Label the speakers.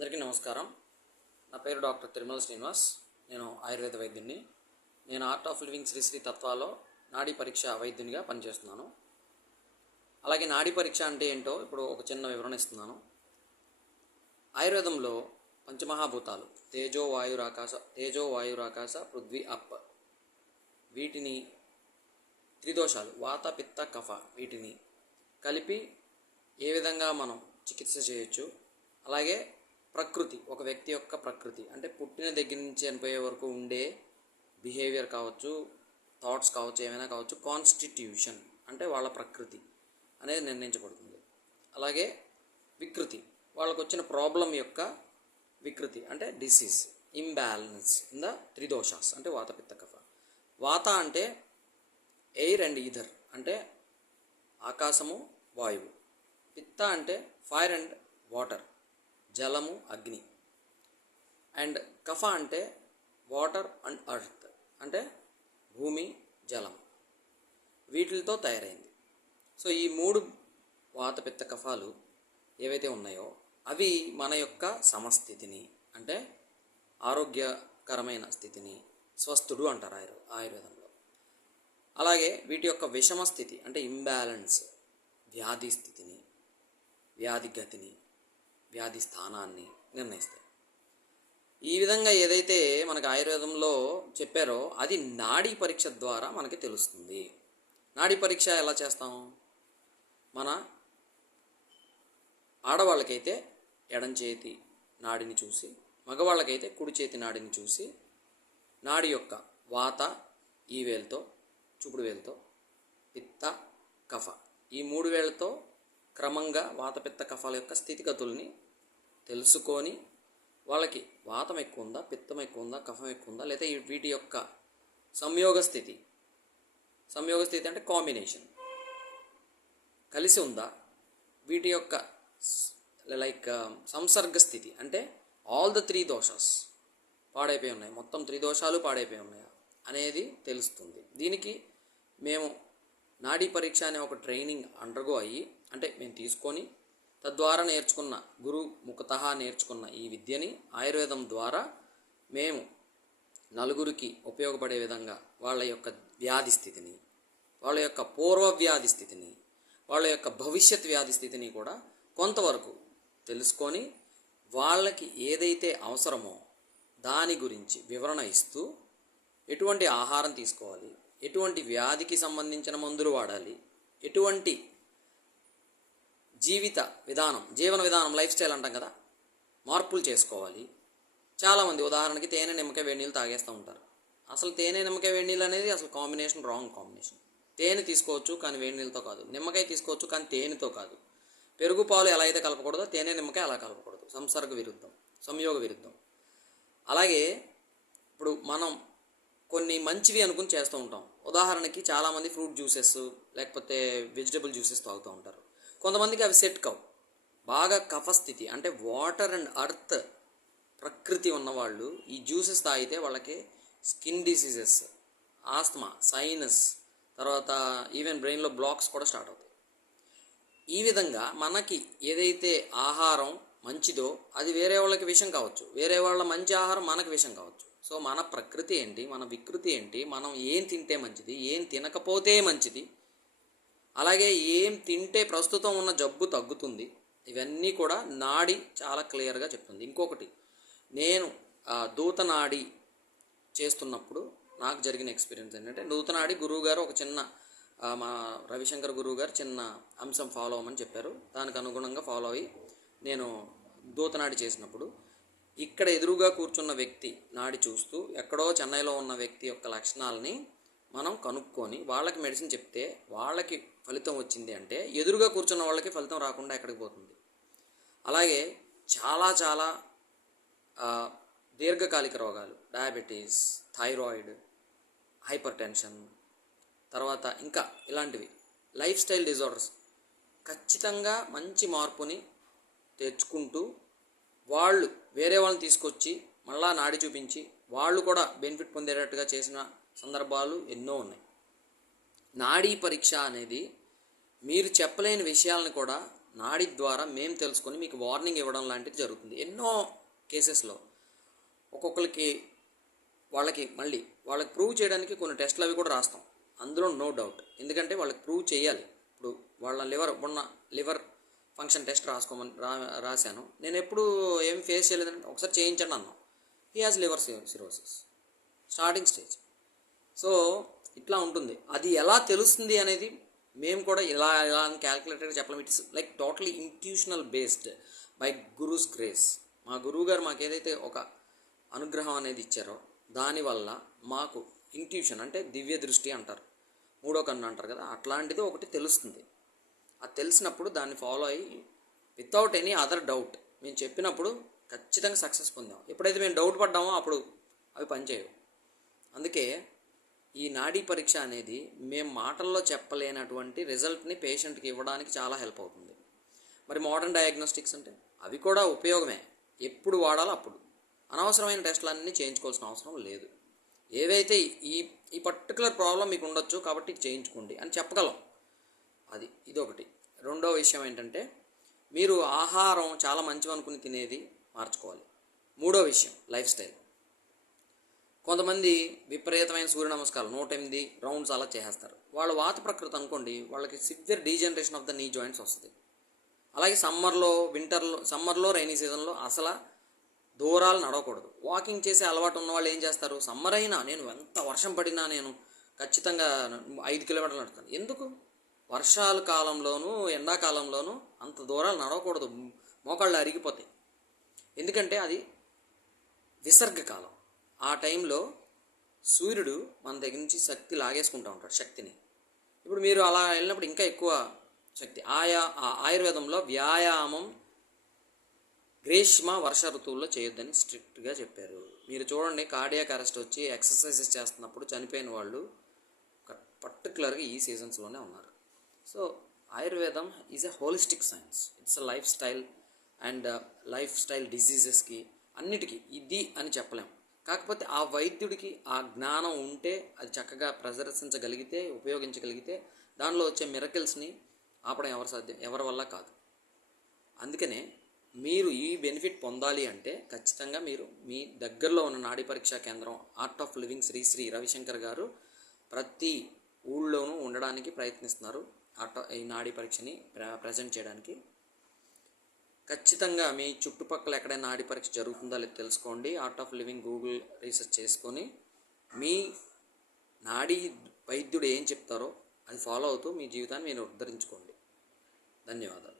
Speaker 1: అందరికీ నమస్కారం. నా పేరు డాక్టర్ తిరుమల శ్రీనివాస్. నేను ఆయుర్వేద వైద్యుడిని నేను ఆర్ట్ ఆఫ్ లివింగ్ శ్రీశ్రీ తత్వాలో నాడీ పరీక్ష వైద్యునిగా పనిచేస్తున్నాను. అలాగే నాడీ పరీక్ష అంటే ఏంటో ఇప్పుడు ఒక చిన్న వివరణ ఇస్తున్నాను. ఆయుర్వేదంలో పంచమహాభూతాలు తేజో వాయురాకాశ తేజో వాయురాకాశ పృథ్వీ అప్ వీటిని త్రిదోషాలు వాత పిత్త కఫ వీటిని కలిపి ఏ విధంగా మనం చికిత్స చేయొచ్చు. అలాగే ప్రకృతి ఒక వ్యక్తి యొక్క ప్రకృతి. అంటే పుట్టిన దగ్గర నుంచి చనిపోయే వరకు ఉండే బిహేవియర్ కావచ్చు థాట్స్ కావచ్చు ఏమైనా కావచ్చు కాన్స్టిట్యూషన్ అంటే వాళ్ళ ప్రకృతి అనేది నిర్ణయించబడుతుంది. అలాగే వికృతి వాళ్ళకు వచ్చిన ప్రాబ్లం యొక్క వికృతి అంటే disease imbalance in the tridoshas అంటే వాత పిత్త కఫ. వాత అంటే ఎయిర్ అండ్ ఈథర్ అంటే ఆకాశము వాయువు. పిత్త అంటే ఫైర్ అండ్ వాటర్. జలము అగ్ని. అండ్ కఫ అంటే వాటర్ అండ్ అర్త్ అంటే భూమి జలం వీటితో తయారైంది. సో ఈ మూడు వాతపిత్త కఫాలు ఏవైతే ఉన్నాయో అవి మన యొక్క సమస్థితిని అంటే ఆరోగ్యకరమైన స్థితిని స్వస్థుడు అంటారు ఆయుర్ ఆయుర్వేదంలో. అలాగే వీటి యొక్క విషమ స్థితి అంటే ఇంబ్యాలెన్స్ వ్యాధి స్థితిని వ్యాధి గతిని వ్యాధి స్థానాన్ని నిర్ణయిస్తాయి. ఈ విధంగా ఏదైతే మనకు ఆయుర్వేదంలో చెప్పారో అది నాడీ పరీక్ష ద్వారా మనకి తెలుస్తుంది. నాడీ పరీక్ష ఎలా చేస్తాం? మన ఆడవాళ్ళకైతే ఎడం చేతి నాడిని చూసి మగవాళ్ళకైతే కుడి చేతి నాడిని చూసి నాడి యొక్క వాత ఈ వేలుతో చూపుడు వేలుతో పిత్త కఫ. ఈ మూడు వేలతో క్రమంగా వాత పిత్త కఫాల యొక్క స్థితిగతుల్ని తెలుసుకొని వాళ్ళకి వాతం ఎక్కువ ఉందా పిత్తం ఎక్కువ ఉందా కఫం ఎక్కువ ఉందా లేదా వీటి యొక్క సంయోగ స్థితి. సంయోగ స్థితి అంటే కాంబినేషన్ కలిసి ఉందా? వీటి యొక్క లైక్ um, సంసర్గ స్థితి. అంటే ఆల్ ద త్రీ దోషస్ పాడైపోయి ఉన్నాయి. మొత్తం త్రీ దోషాలు పాడైపోయి ఉన్నాయా అనేది తెలుస్తుంది. దీనికి మేము నాడీ పరీక్ష అనే ఒక ట్రైనింగ్ అండర్గో అయ్యి అంటే మేము తీసుకొని తద్వారా నేర్చుకున్న గురు ముఖత నేర్చుకున్న ఈ విద్యని ఆయుర్వేదం ద్వారా మేము నలుగురికి ఉపయోగపడే విధంగా వాళ్ళ యొక్క వ్యాధి స్థితిని వాళ్ళ యొక్క పూర్వ వ్యాధి స్థితిని వాళ్ళ యొక్క భవిష్యత్ వ్యాధి స్థితిని కూడా కొంతవరకు తెలుసుకొని వాళ్ళకి ఏదైతే అవసరమో దాని గురించి వివరణ ఇస్తూ ఎటువంటి ఆహారం తీసుకోవాలి ఎటువంటి వ్యాధికి సంబంధించిన మందులు వాడాలి ఎటువంటి జీవిత విధానం జీవన విధానం లైఫ్ స్టైల్ అంటాం కదా? మార్పులు చేసుకోవాలి. చాలామంది ఉదాహరణకి తేనె నిమ్మకాయ వేడి నీళ్ళు తాగేస్తూ ఉంటారు. అసలు తేనె నిమ్మకాయ వేడి నీళ్ళు అనేది అసలు కాంబినేషన్ రాంగ్ కాంబినేషన్ తేనె తీసుకోవచ్చు కానీ వేడి నీళ్ళతో కాదు. నిమ్మకాయ తీసుకోవచ్చు కానీ తేనెతో కాదు. పెరుగు పాలు ఎలా అయితే కలపకూడదో తేనె నిమ్మకాయ అలా కలపకూడదు. సంసర్గ విరుద్ధం సంయోగ విరుద్ధం. అలాగే ఇప్పుడు మనం కొన్ని మంచివి అనుకుని చేస్తూ ఉంటాం. ఉదాహరణకి చాలామంది ఫ్రూట్ జ్యూసెస్ లేకపోతే వెజిటబుల్ జ్యూసెస్ తాగుతూ ఉంటారు. కొంతమందికి అవి సెట్ కావు. బాగా కఫ స్థితి. అంటే వాటర్ అండ్ అర్త్ ప్రకృతి ఉన్నవాళ్ళు ఈ జ్యూసెస్ తాగితే వాళ్ళకి స్కిన్ డిసీజెస్ ఆస్తమా సైనస్ తర్వాత ఈవెన్ బ్రెయిన్లో బ్లాక్స్ కూడా స్టార్ట్ అవుతాయి. ఈ విధంగా మనకి ఏదైతే ఆహారం మంచిదో అది వేరే వాళ్ళకి విషం కావచ్చు. వేరే వాళ్ళ మంచి ఆహారం మనకి విషం కావచ్చు. సో మన ప్రకృతి ఏంటి? మన వికృతి ఏంటి? మనం ఏం తింటే మంచిది? ఏం తినకపోతే మంచిది? అలాగే ఏం తింటే ప్రస్తుతం ఉన్న జబ్బు తగ్గుతుంది. ఇవన్నీ కూడా నాడి చాలా క్లియర్గా చెప్తుంది. ఇంకొకటి నేను దూతనాడి దూత నాడి చేస్తున్నప్పుడు నాకు జరిగిన ఎక్స్పీరియన్స్ ఏంటంటే దూతనాడి గురువు గారు ఒక చిన్న మా రవిశంకర్ గురువు గారు చిన్న అంశం ఫాలో అవ్వమని చెప్పారు. దానికి అనుగుణంగా ఫాలో అయ్యి నేను దూతనాడి చేసినప్పుడు ఇక్కడ ఎదురుగా కూర్చున్న వ్యక్తి నాడి చూస్తూ ఎక్కడో చెన్నైలో ఉన్న వ్యక్తి యొక్క లక్షణాలని మనం కనుక్కొని వాళ్ళకి మెడిసిన్ చెప్తే వాళ్ళకి ఫలితం వచ్చింది అంటే ఎదురుగా కూర్చున్న వాళ్ళకి ఫలితం రాకుండా ఎక్కడికి పోతుంది? అలాగే చాలా చాలా దీర్ఘకాలిక రోగాలు డయాబెటీస్ థైరాయిడ్ హైపర్ టెన్షన్ తర్వాత ఇంకా ఇలాంటివి లైఫ్ స్టైల్ డిజార్డర్స్ ఖచ్చితంగా మంచి మార్పుని తెచ్చుకుంటూ వాళ్ళు వేరే వాళ్ళని తీసుకొచ్చి మళ్ళా నాడి చూపించి వాళ్ళు కూడా బెనిఫిట్ పొందేటట్టుగా చేసిన సందర్భాలు ఎన్నో ఉన్నాయి. నాడీ పరీక్ష అనేది మీరు చెప్పలేని విషయాలను కూడా నాడి ద్వారా మేము తెలుసుకొని మీకు వార్నింగ్ ఇవ్వడం లాంటిది జరుగుతుంది. ఎన్నో కేసెస్లో ఒక్కొక్కరికి వాళ్ళకి మళ్ళీ వాళ్ళకి ప్రూవ్ చేయడానికి కొన్ని టెస్ట్లు అవి కూడా రాస్తాం. అందులో నో డౌట్. ఎందుకంటే వాళ్ళకి ప్రూవ్ చేయాలి. ఇప్పుడు వాళ్ళ లివర్ ఉన్న లివర్ ఫంక్షన్ టెస్ట్ రాసుకోమని రా రాశాను. నేను ఎప్పుడు ఏం ఫేస్ చేయలేదంటే ఒకసారి చేయించండి అన్నాం. He has liver cirrhosis. Starting stage. So ఇట్లా ఉంటుంది. అది ఎలా తెలుస్తుంది అనేది మేము కూడా ఇలా ఇలా అని క్యాల్కులేటెడ్ చెప్పలేం. It's like totally intuitional based by guru's grace మా గురువు గారు మాకు ఏదైతే ఒక అనుగ్రహం అనేది ఇచ్చారో దానివల్ల మాకు ఇంట్యూషన్ అంటే దివ్య దృష్టి అంటారు. మూడో కన్ను అంటారు కదా అట్లాంటిది ఒకటి తెలుస్తుంది. అది తెలిసినప్పుడు దాన్ని ఫాలో అయ్యి వితౌట్ ఎనీ అదర్ డౌట్ మేము చెప్పినప్పుడు ఖచ్చితంగా సక్సెస్ పొందాం. ఎప్పుడైతే మేము డౌట్ పడ్డామో అప్పుడు అవి పనిచేయవు. అందుకే ఈ నాడీ పరీక్ష అనేది మేము మాటల్లో చెప్పలేనటువంటి రిజల్ట్ని పేషెంట్కి ఇవ్వడానికి చాలా హెల్ప్ అవుతుంది. మరి మోడర్న్ డయాగ్నోస్టిక్స్ అంటే అవి కూడా ఉపయోగమే. ఎప్పుడు వాడాలో అప్పుడు. అనవసరమైన టెస్టులన్నీ చేయించుకోవాల్సిన అవసరం లేదు. ఏవైతే ఈ ఈ పర్టికులర్ ప్రాబ్లం మీకు ఉండొచ్చు కాబట్టి చేయించుకోండి అని చెప్పగలం. అది ఇదొకటి. రెండో విషయం ఏంటంటే మీరు ఆహారం చాలా మంచివనుకుని తినేది మార్చుకోవాలి. మూడో విషయం లైఫ్ స్టైల్. కొంతమంది విపరీతమైన సూర్య నమస్కారాలు నూట ఎనిమిది రౌండ్స్ అలా చేసేస్తారు. వాళ్ళ వాత ప్రకృతి అనుకోండి వాళ్ళకి severe degeneration of the knee joints వస్తుంది. అలాగే సమ్మర్లో వింటర్లో సమ్మర్లో రైనీ సీజన్లో అసలు దూరాలు నడవకూడదు. వాకింగ్ చేసే అలవాటు ఉన్న వాళ్ళు ఏం చేస్తారు? సమ్మర్ అయినా నేను ఎంత వర్షం పడినా నేను ఖచ్చితంగా ఐదు కిలోమీటర్లు నడుస్తాను ఎందుకు? వర్షాల కాలంలోనూ ఎండాకాలంలోనూ అంత దూరాలు నడవకూడదు. మోకాళ్ళు అరిగిపోతాయి. ఎందుకంటే అది విసర్గ కాలం ఆ టైంలో సూర్యుడు మన దగ్గర నుంచి శక్తి లాగేసుకుంటూ ఉంటాడు శక్తిని. ఇప్పుడు మీరు అలా వెళ్ళినప్పుడు ఇంకా ఎక్కువ శక్తి. ఆయా ఆ ఆయుర్వేదంలో వ్యాయామం గ్రీష్మ వర్ష ఋతువుల్లో చేయొద్దని స్ట్రిక్ట్గా చెప్పారు. మీరు చూడండి కార్డియాక్ అరెస్ట్ వచ్చి ఎక్సర్సైజెస్ చేస్తున్నప్పుడు చనిపోయిన వాళ్ళు పర్టికులర్గా ఈ సీజన్స్లోనే ఉన్నారు. సో ఆయుర్వేదం is a holistic science. It's a lifestyle and lifestyle డిసీజెస్కి అన్నిటికీ ఇది అని చెప్పలేం. కాకపోతే ఆ వైద్యుడికి ఆ జ్ఞానం ఉంటే అది చక్కగా ప్రదర్శించగలిగితే ఉపయోగించగలిగితే దానిలో వచ్చే మిరకిల్స్ని ఆపడం ఎవరు సాధ్యం? ఎవరి వల్ల కాదు. అందుకనే మీరు ఈ బెనిఫిట్ పొందాలి అంటే ఖచ్చితంగా మీరు మీ దగ్గరలో ఉన్న నాడీ పరీక్షా కేంద్రం art of living Sri Sri Ravishankar గారు ప్రతి ఊళ్ళోనూ ఉండడానికి ప్రయత్నిస్తున్నారు. ఆర్ట్ ఈ నాడీ పరీక్షని ప్ర ప్రజెంట్ చేయడానికి. ఖచ్చితంగా మీ చుట్టుపక్కల ఎక్కడైనా నాడీ పరీక్ష జరుగుతుందా లేదో తెలుసుకోండి. Art of living Google research చేసుకొని మీ నాడీ వైద్యుడు ఏం చెప్తారో అది ఫాలో అవుతూ మీ జీవితాన్ని మీరు ఉద్ధరించుకోండి. ధన్యవాదాలు.